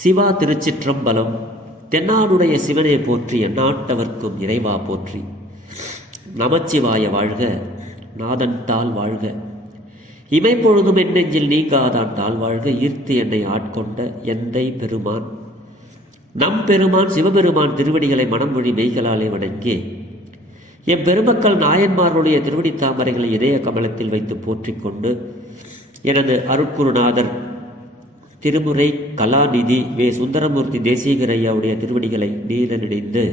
சிவா திருச்சிற்றம்பலம். தென்னாடுடைய சிவனே போற்றி, எந்நாட்டவர்க்கும் இறைவா போற்றி. நமச்சிவாய வாழ்க, நாதன் தாள் வாழ்க. இமைப்பொழுதும் என் நெஞ்சில் நீங்காதான் தாள் வாழ்க. ஈர்த்து என்னை ஆட்கொண்ட எந்தை பெருமான் நம் பெருமான் சிவபெருமான் திருவடிகளை மனமொழி மெய்களாலே வணங்கி எம்பெருமக்கள் நாயன்மார்களுடைய திருவடி தாமரைகளை இதய கமலத்தில் வைத்து போற்றிக்கொண்டு எனது அருட்குருநாதர் திருமுறை கலாநிதி வே சுந்தரமூர்த்தி தேசிகரையாவுடைய திருவடிகளை நீர நினைந்து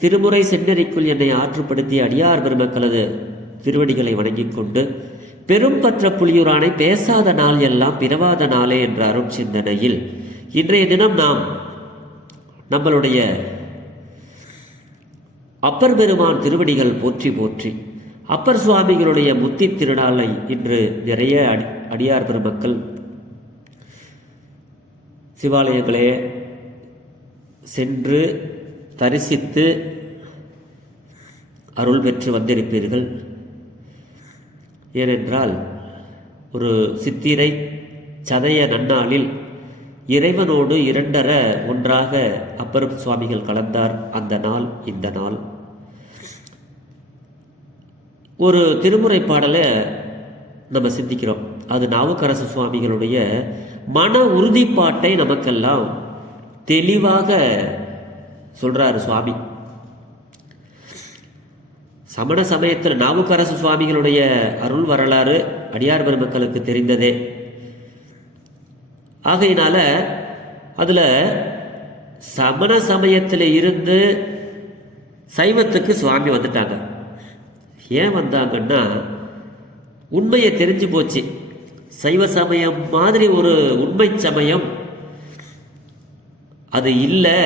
திருமுறை சென்னறிக்குள் என்னை ஆற்றுப்படுத்திய அடியார் பெருமக்களது திருவடிகளை வணங்கிக் கொண்டு பெரும்பற்ற புலியூரானை பேசாத நாள் எல்லாம் பிறவாத நாளே என்ற அருட்சிந்தனையில் இன்றைய தினம் நாம் நம்மளுடைய அப்பர் பெருமான் திருவடிகள் போற்றி போற்றி அப்பர் சுவாமிகளுடைய முத்தி திருநாளை இன்று நிறைய அடியார் பெருமக்கள் சிவாலயங்களே சென்று தரிசித்து அருள் பெற்று வந்திருப்பீர்கள். ஏனென்றால் ஒரு சித்திரை சதய நன்னாளில் இறைவனோடு இரண்டர ஒன்றாக அப்பர் சுவாமிகள் கலந்தார். அந்த நாள் இந்த நாள். ஒரு திருமுறை பாடலை நம்ம சிந்திக்கிறோம். அது நாவுக்கரசு சுவாமிகளுடைய மன உறுதிப்பாட்டை நமக்கெல்லாம் தெளிவாக சொல்றாரு சுவாமி. சமண சமயத்தில் நாவுக்கரசு சுவாமிகளுடைய அருள் வரலாறு அடியார் பெருமக்களுக்கு தெரிந்ததே. ஆகையினால அதுல சமண சமயத்தில் இருந்து சைவத்துக்கு சுவாமி வந்துட்டாங்க. ஏன் வந்தாங்கன்னா உண்மையை தெரிஞ்சு போச்சு. சைவ சமயம் மாதிரி ஒரு உண்மை சமயம் அது இல்லை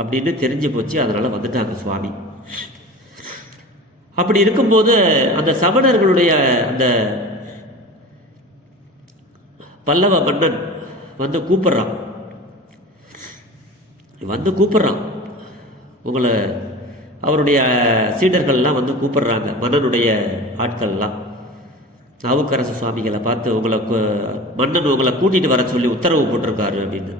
அப்படின்னு தெரிஞ்சு போச்சு. அதனால வந்துட்டாங்க சுவாமி. அப்படி இருக்கும்போது அந்த சமணர்களுடைய அந்த பல்லவ மன்னன் வந்து கூப்பிடுறான். உங்களை அவருடைய சீடர்கள்லாம் வந்து கூப்பிடுறாங்க. மன்னனுடைய ஆட்கள்லாம் நாவுக்கரசு சுவாமிகளை பார்த்து மன்னன் உங்களை கூட்டிட்டு வர சொல்லி உத்தரவு போட்டிருக்காரு அப்படின்னு.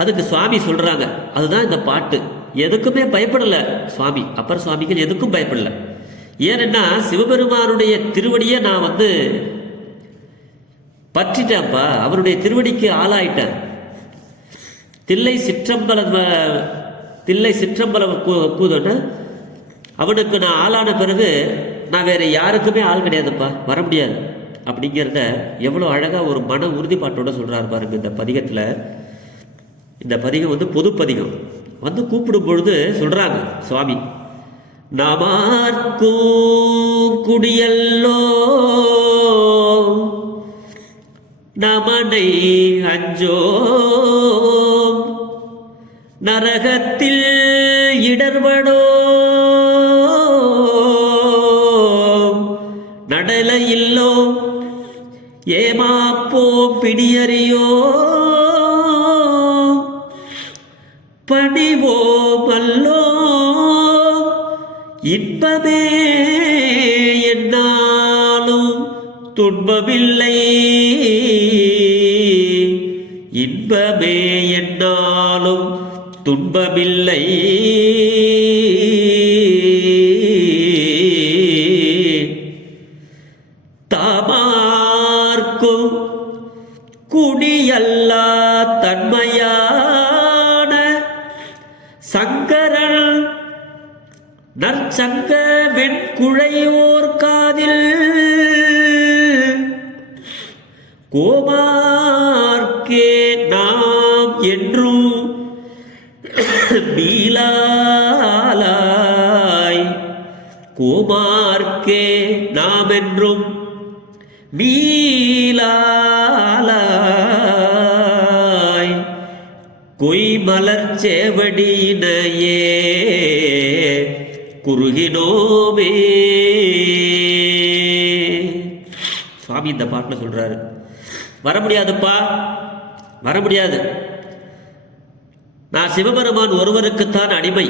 அதுக்கு சுவாமி சொல்றாங்க, அதுதான் இந்த பாட்டு. எதுக்குமே பயப்படலை சுவாமி. அப்பர் சுவாமிகள் எதுக்கும் பயப்படல. ஏன்னா சிவபெருமானுடைய திருவடியை நான் வந்து பற்றிட்டேன்ப்பா, அவருடைய திருவடிக்கு ஆளாயிட்டேன். தில்லை சிற்றம்பலம் கூதன்னு அவனுக்கு நான் ஆளான பிறகு நான் வேற யாருக்குமே ஆள் கிடையாதுப்பா, வர முடியாது அப்படிங்கிறத எவ்வளோ அழகா ஒரு மன உறுதிப்பாட்டோட சொல்றாரு பாருங்க இந்த பதிகத்தில். இந்த பதிகம் வந்து பொது பதிகம். வந்து கூப்பிடும் பொழுது சொல்றாங்க சுவாமி, நாமார்க்கும் குடியல்லோ நமனை அஞ்சோ நரகத்தில் இடர்படோ நடலையில்லோ ஏமாப்போ பிடியறியோ பணிவோமல்லோ இன்பமே என்னாலும் துன்பமில்லை. இன்பமே என்னாலும் துன்பமில்லை. தாமார்க்கும் குடியல்லா தன்மையான சங்கரன் நற்சங்க வெண்குழையோர் காதில் கோமார்க்கே நாம் என்றும் மீளாலாய். கோமார்க்கே நாம் என்றும் மீளாலாய். கொய்மலர் சேவடியினையே குறுகினோமே. சுவாமி இந்த பாட்டுல சொல்றாரு, வர முடியாதுப்பா, வர முடியாது. நான் சிவபெருமான் ஒருவருக்குத்தான் அடிமை,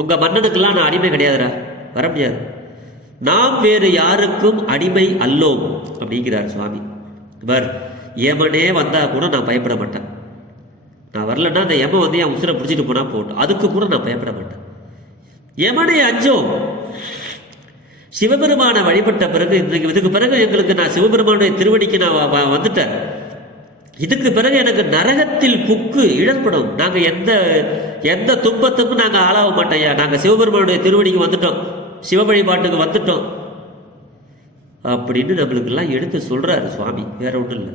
உங்க மன்னனுக்கெல்லாம் நான் அடிமை கிடையாதுடா, வர முடியாது. நாம் வேறு யாருக்கும் அடிமை அல்லோம் அப்படிங்கிறார் சுவாமி. இவர் யமனே வந்தால் கூட நான் பயப்பட மாட்டேன். நான் வரலன்னா அந்த யமன் வந்து என் உசுரை பிடிச்சிட்டு போனால் போட்டோம், அதுக்கு கூட நான் பயப்பட மாட்டேன். யமனே அஞ்சோம். சிவபெருமானை வழிபட்ட பிறகு இதுக்கு பிறகு எங்களுக்கு நான் சிவபெருமானுடைய திருவடிக்கு நான் வந்துட்டேன். இதுக்கு பிறகு எனக்கு நரகத்தில் புக்கு இடர்படும். நாங்கள் எந்த துன்பத்துக்கும் நாங்கள் ஆளாக மாட்டோம்யா. நாங்கள் சிவபெருமானுடைய திருவடிக்கு வந்துட்டோம், சிவ வழிபாட்டுக்கு வந்துட்டோம் அப்படின்னு நம்மளுக்கெல்லாம் எடுத்து சொல்றாரு சுவாமி. வேற ஒன்றும் இல்லை.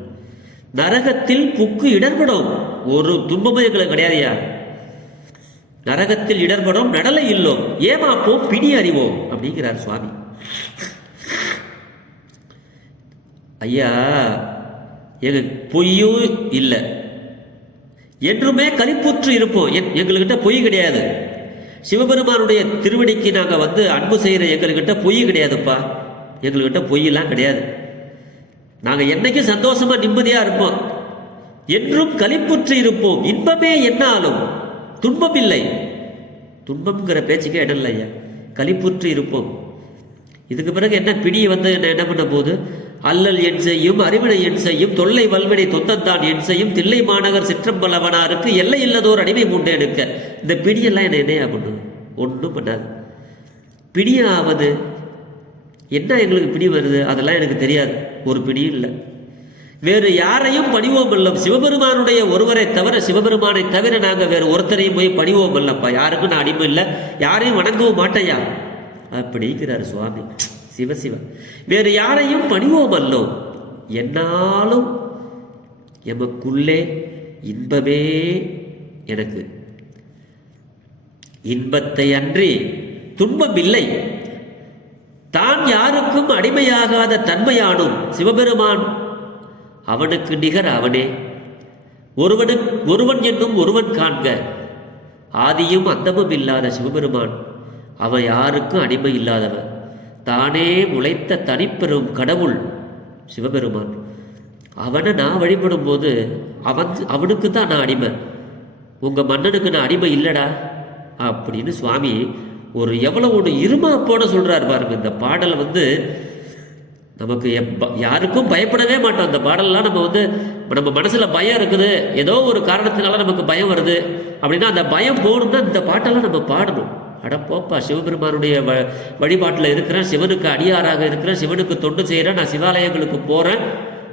நரகத்தில் புக்கு இடர்படும், ஒரு துன்பமும் எங்களுக்கு கிடையாதுயா. நரகத்தில் இடர்படும் நடலை இல்லோம், ஏமாப்போம் பிடி அறிவோம் அப்படிங்கிறார் சுவாமி. ஐயா, எங்க பொய்யும் இல்லை, என்றுமே களிப்புற்று இருப்போம். எங்கள்கிட்ட பொய் கிடையாது. சிவபெருமானுடைய திருவடிக்கு நாங்கள் வந்து அன்பு செய்கிற எங்கள்கிட்ட பொய் கிடையாதுப்பா. எங்கள்கிட்ட பொய்யெல்லாம் கிடையாது. நாங்கள் என்னைக்கும் சந்தோஷமா நிம்மதியாக இருப்போம், என்றும் களிப்புற்று இருப்போம். இன்பமே என்னாலும் துன்பம் இல்லை. துன்பம்ங்கிற பேச்சுக்கே இடம் இல்லை ஐயா. களிப்புற்று இருப்போம். இதுக்கு பிறகு என்ன பிடி வந்து என்ன பண்ண போது? அல்லல் என் செய்யும், அறிவினை என் செய்யும், தொல்லை வல்வினை தொந்தந்தான் என் செய்யும், தில்லை மாநகர் சிற்றம்பலவனாருக்கு எல்லை இல்லதோர் அடிமை மூண்டே எடுக்க. இந்த பிடியெல்லாம் என்ன என்னையா பண்ணுது? ஒன்றும் பண்ணாது. பிடியாவது என்ன எங்களுக்கு பிடி வருது? அதெல்லாம் எனக்கு தெரியாது. ஒரு பிடியும் இல்லை. வேறு யாரையும் பணிவோம் அல்லம், சிவபெருமானுடைய ஒருவரை தவிர, சிவபெருமானை தவிர நாங்கள் வேறு ஒருத்தரையும் போய் பணிவோம் அல்லப்பா. யாருக்கும் நான் அடிமை இல்லை, யாரையும் வணங்கவும் மாட்டையா அப்படிங்கிறார் சுவாமி. சிவசிவ. வேறு யாரையும் பணிவோம் அல்லோம், என்னாலும் எமக்குள்ளே இன்பமே எனக்கு. இன்பத்தை அன்றி துன்பம் இல்லை. தான் யாருக்கும் அடிமையாகாத தன்மையானும் சிவபெருமான் அவனுக்கு நிகர் அவனே. ஒருவன் என்னும் ஒருவன் காண்க. ஆதியும் அந்தமும் இல்லாத சிவபெருமான் அவன் யாருக்கும் அடிமை இல்லாதவன். தானே முளைத்த தனிப்பெரும் கடவுள் சிவபெருமான். அவனை நான் வழிபடும் போது அவனுக்கு தான் நான் அடிமை. உங்கள் மன்னனுக்கு நான் அடிமை இல்லைடா அப்படின்னு சுவாமி ஒரு எவ்வளோ ஒரு இருமாப்போட சொல்கிறார் பாருங்க. இந்த பாடலை வந்து நமக்கு யாருக்கும் பயப்படவே மாட்டோம். அந்த பாடலாம் நம்ம மனசில் பயம் இருக்குது, ஏதோ ஒரு காரணத்தினால நமக்கு பயம் வருது அப்படின்னா அந்த பயம் போகணும்னா இந்த பாட்டெல்லாம் நம்ம பாடணும். அட போப்பா, சிவபெருமானுடைய வழிபாட்டில் இருக்கிறேன், சிவனுக்கு அடியாராக இருக்கிறேன், சிவனுக்கு தொண்டு செய்கிறேன், நான் சிவாலயங்களுக்கு போகிறேன்.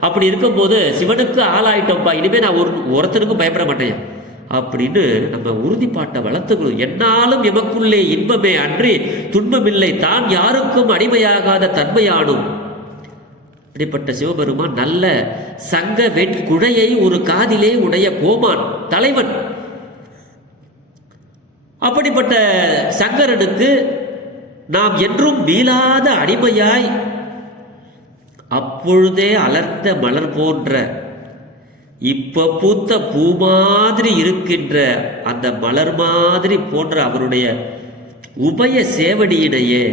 அப்படி இருக்கும்போது சிவனுக்கு ஆளாயிட்டோம்ப்பா, இனிமேல் நான் ஒருத்தனுக்கும் பயப்பட மாட்டேன் அப்படின்னு நம்ம உறுதிப்பாட்டை வளர்த்துக்கணும். என்னாலும் எமக்குள்ளே இன்பமே அன்றி துன்பமில்லை, தான் யாருக்கும் அடிமையாகாத தன்மையானும். இப்படிப்பட்ட சிவபெருமான் நல்ல சங்க வெண்குழையை ஒரு காதிலே உடைய கோமான் தலைவன். அப்படிப்பட்ட சங்கரனுக்கு நாம் என்றும் மீளாத அடிமையாய் அப்பொழுதே அலர்ந்த மலர் போன்ற இப்ப பூத்த பூ மாதிரி இருக்கின்ற அந்த மலர் மாதிரி போன்ற அவருடைய உபய சேவடியினையே,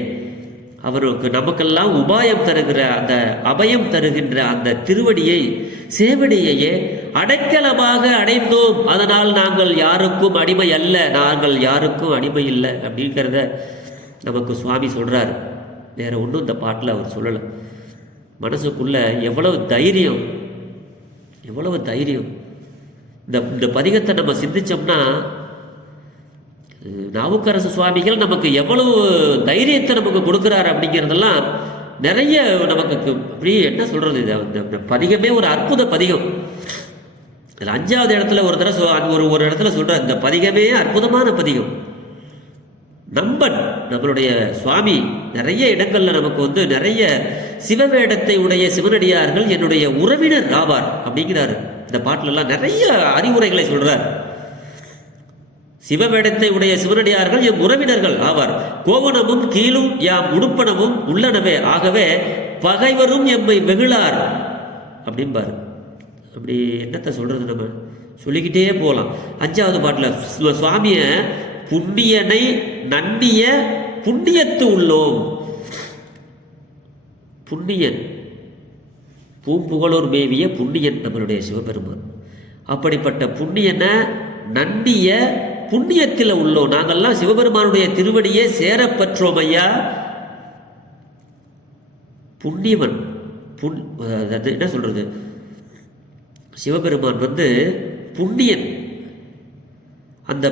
அவருக்கு நமக்கெல்லாம் உபாயம் தருகிற அந்த அபயம் தருகின்ற அந்த திருவடியை சேவடியையே அடைக்கலமாக அடைந்தோம். அதனால் நாங்கள் யாருக்கும் அடிமை அல்ல, நாங்கள் யாருக்கும் அடிமை இல்லை அப்படிங்கிறத நமக்கு சுவாமி சொல்றாரு. வேற ஒன்றும் இந்த பாட்டில் அவர் சொல்லலை. மனசுக்குள்ள எவ்வளவு தைரியம், எவ்வளவு தைரியம். இந்த பதிகத்தை நம்ம சிந்திச்சோம்னா நாவுக்கரசு சுவாமிகள் நமக்கு எவ்வளவு தைரியத்தை நமக்கு கொடுக்குறாரு அப்படிங்கிறதெல்லாம் நிறைய நமக்கு அப்படி என்ன சொல்றது. இந்த பதிகமே ஒரு அற்புத பதிகம். இதில் 5வது இடத்துல ஒரு தடவை ஒரு இடத்துல சொல்ற இந்த பதிகமே அற்புதமான பதிகம். நம்பன் நம்மளுடைய சுவாமி நிறைய இடங்கள்ல நமக்கு நிறைய சிவவேடத்தை உடைய சிவனடியார்கள் என்னுடைய உறவினர் ஆவார் அப்படிங்கிறாரு. இந்த பாட்டுல எல்லாம் நிறைய அறிவுரைகளை சொல்றார். சிவவேடத்தை உடைய சிவனடியார்கள் எம் உறவினர்கள் ஆவார். கோவணமும் கீழும் யாம் உடுப்பனமும் உள்ளனவே, ஆகவே பகைவரும் எம்மை வெகுளார் அப்படிம்பாரு. அப்படி என்னத்தை சொல்றது, நம்ம சொல்லிக்கிட்டே போகலாம். 5வது பாட்டில் சுவாமிய புண்ணியனை நன்னிய புண்ணியத்து உள்ளோம். புண்ணியன் பூம்புகழூர் மேவிய புண்ணியன் நம்மளுடைய சிவபெருமான். அப்படிப்பட்ட புண்ணியனை நன்னிய புண்ணியத்தில் உள்ளோம். நாங்கள்லாம் சிவபெருமானுடைய திருவடியே சேரப்பற்றோம் ஐயா. புண்ணியவன் என்ன சொல்றது, சிவபெருமான் வந்து புண்ணியன். அந்த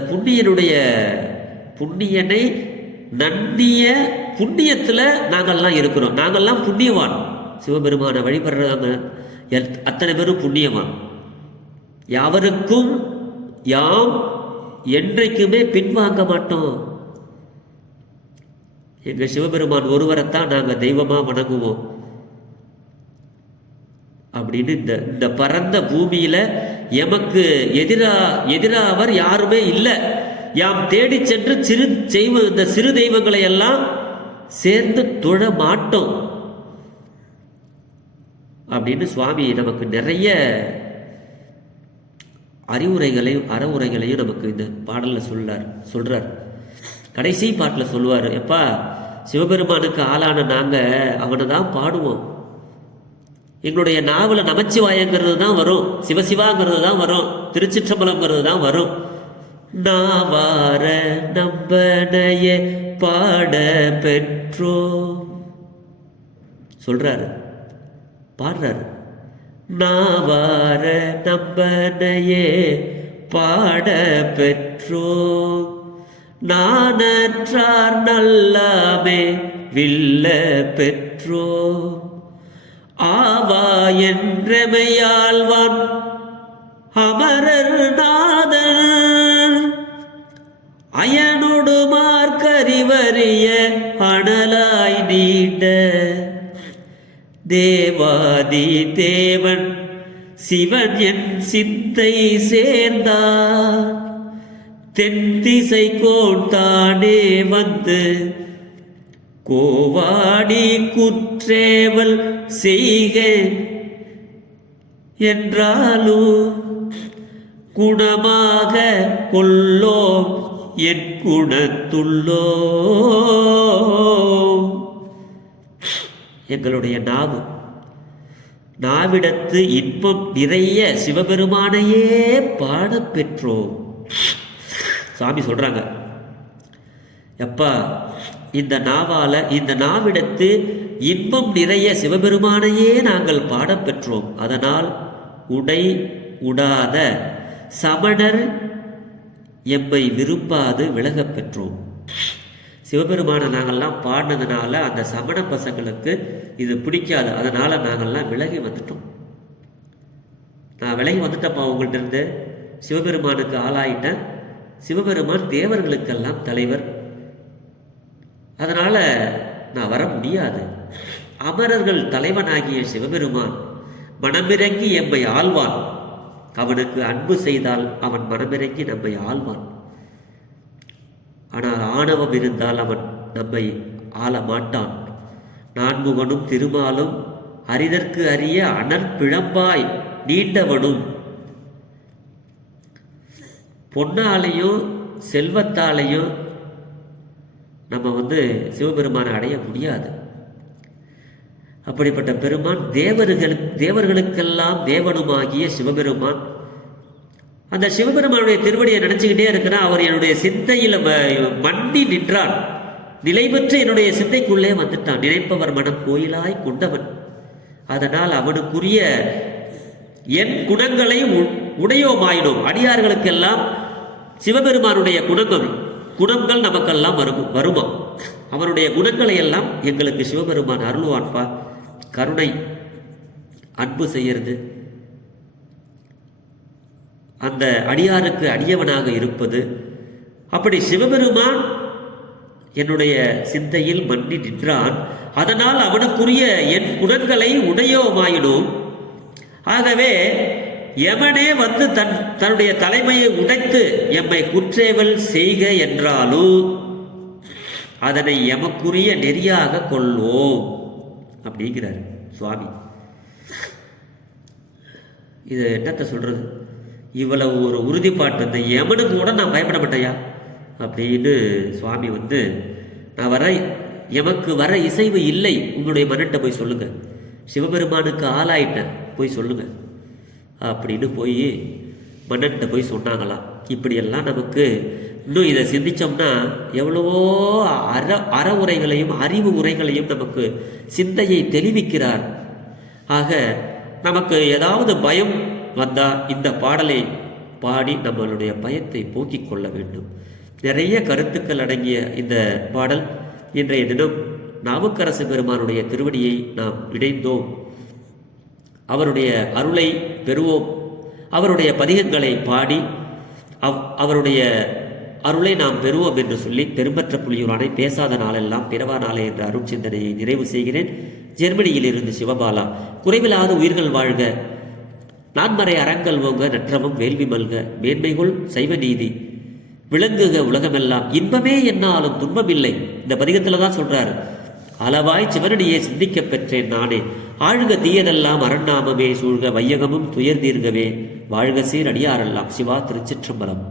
புண்ணியனை நன்னிய புண்ணியத்தில் நாங்கள்லாம் இருக்கிறோம். நாங்கள்லாம் புண்ணியவான். சிவபெருமானை வழிபடுறாங்க அத்தனை பேரும் புண்ணியவான். யாவருக்கும் யாம் என்றைக்குமே பின்வாங்க மாட்டோம். எங்கள் சிவபெருமான் ஒருவரைத்தான் நாங்கள் தெய்வமாக வணங்குவோம் அப்படின்னு இந்த பரந்த பூமியில எமக்கு எதிராவர் யாருமே இல்லை. யாம் தேடி சென்று இந்த சிறு தெய்வங்களை எல்லாம் சேர்ந்து தொழ மாட்டோம் அப்படின்னு சுவாமி நமக்கு நிறைய அறிவுரைகளையும் அறவுரைகளையும் நமக்கு இந்த பாடலில் சொல்றார். கடைசி பாட்டில் சொல்லுவார், எப்பா சிவபெருமானுக்கு ஆளான நாங்கள் அவனை தான் பாடுவோம். எங்களுடைய நாவல நமச்சிவாயங்கிறது தான் வரும், சிவசிவாங்கிறது தான் வரும், திருச்சிற்றம்பலம்ங்கிறது தான் வரும். நாவார நம்பனைய பாட பெற்றோம் சொல்றாரு, பாடுறாரு. நாவார நம்பனையே பாட பெற்றோம், நானற்றார் நல்லாமே வில்ல பெற்றோம். ஆவா என்றமையாழ்வான் அமரர் நாதன், அயனொடு மார்க்கறிவறிய அனலாய் நீண்ட தேவாதி தேவன் சிவன் என் சிந்தை சேர்ந்தார். தென் திசை கோட்டானே வந்து கோவாடி குற்றேவல் செய்க என்றாலும் குணமாக கொள்ளோம் என் குணத்துள்ளோ. எங்களுடைய நாவிடத்து இன்பம் நிறைய சிவபெருமானையே பாட பெற்றோம். சாமி சொல்றாங்க, எப்பா இந்த நாவிடத்து இன்பம் நிறைய சிவபெருமானையே நாங்கள் பாட பெற்றோம். அதனால் உடாத சமணர் எம்மை விரும்பாது விலக பெற்றோம். சிவபெருமானை நாங்கள்லாம் பாடினதுனால அந்த சமண பசங்களுக்கு இது பிடிக்காது. அதனால நாங்கள்லாம் விலகி வந்துட்டோம். நான் விலகி வந்துட்டப்பா உங்கள்கிட்ட இருந்து, சிவபெருமானுக்கு ஆளாயிட்டேன். சிவபெருமான் தேவர்களுக்கெல்லாம் தலைவர், அதனால நான் வர முடியாது. அமரர்கள் தலைவனாகிய சிவபெருமான் மனமிறங்கி எம்மை ஆழ்வான். அவனுக்கு அன்பு செய்தால் அவன் மனமிறங்கி நம்மை ஆழ்வான். ஆனால் ஆணவம் இருந்தால் அவன் நம்மை ஆள மாட்டான். நான்முகனும் திருமாலும் அரிதற்கு அரிய அனற்பிழம்பாய் நீண்டவனும். பொன்னாலையும் செல்வத்தாலையும் நம்ம சிவபெருமானை அடைய முடியாது. அப்படிப்பட்ட பெருமான் தேவர்களுக்கெல்லாம் தேவனுமாகிய சிவபெருமான். அந்த சிவபெருமானுடைய திருவடியை நினைச்சுக்கிட்டே இருக்கிறான். அவர் என்னுடைய சிந்தையில் மண்டி நின்றான், நிலை பெற்று என்னுடைய சிந்தைக்குள்ளே வந்துட்டான். நினைப்பவர் மனம் கோயிலாய் கொண்டவன். அதனால் அவனுக்குரிய என் குணங்களை உடையோமாயினோம். அடியார்களுக்கெல்லாம் சிவபெருமானுடைய குணங்கள் நமக்கெல்லாம் வருமா. அவனுடைய குணங்களை எல்லாம் எங்களுக்கு சிவபெருமான் அருள்வான்பா. கருணை, அன்பு செய்யறது, அந்த அடியாருக்கு அடியவனாக இருப்பது. அப்படி சிவபெருமான் என்னுடைய சிந்தையில் மண்டி நின்றான். அதனால் அவனுக்குரிய என் குணங்களை உடையோமாயிடும். ஆகவே எமனே தன்னுடைய தலைமையை உடைத்து எம்மை குற்றேவல் செய்க என்றாலும் அதனை எமக்குரிய நெறியாக கொள்வோம் அப்படிங்கிறார் சுவாமி. இது என்னத்தை சொல்றது? இவ்வளவு ஒரு உறுதிப்பாட்டு, இந்த யமனுக்கு கூட நான் பயப்பட மாட்டேயா அப்படின்னு சுவாமி நான் எமக்கு வர இசைவு இல்லை, உங்களுடைய மன்னன்ட்ட போய் சொல்லுங்க, சிவபெருமானுக்கு ஆளாயிட்டேன் போய் சொல்லுங்க அப்படின்னு போய் மன்னன்ட்ட போய் சொன்னாங்களாம். இப்படியெல்லாம் நமக்கு இன்னும் இதை சிந்திச்சோம்னா எவ்வளவோ அறவுரைகளையும் அறிவு உரைகளையும் நமக்கு சிந்தையை தெளிவிக்கிறார். ஆக நமக்கு ஏதாவது பயம் வந்தால் இந்த பாடலை பாடி நம்மளுடைய பயத்தை போக்கிக் கொள்ள வேண்டும். நிறைய கருத்துக்கள் அடங்கிய இந்த பாடல். இன்றைய தினம் நாவுக்கரசு பெருமானுடைய திருவடியை நாம் இணைந்தோம், அவருடைய அருளை பெறுவோம், அவருடைய பதிகங்களை பாடி அவருடைய அருளை நாம் பெறுவோம் என்று சொல்லி பெரும்பற்ற புலியூரானை பேசாத நாளெல்லாம் பிறவா நாளே என்ற அருட்சிந்தனையை நிறைவு செய்கிறேன். ஜெர்மனியில் இருந்து சிவபாலா. குறைவில்லாத உயிர்கள் வாழ்க, நான்மறை அறங்கள் ஓங்க, நற்றமும் வேள்வி மல்க, மேன்மைகள் சைவ நீதி விளங்குக உலகமெல்லாம், இன்பமே என்னாலும் துன்பமில்லை. இந்த பதிகத்தில் தான் சொல்றாரு, அளவாய் சிவனடியே சிந்திக்க பெற்றேன் நானே, ஆழ்க தீயதெல்லாம் அரண்நாமமே சூழ்க, வையகமும் துயர் தீர்கவே வாழ்க சீர் அடியாரெல்லாம். சிவா. திருச்சிற்றம்பலம்.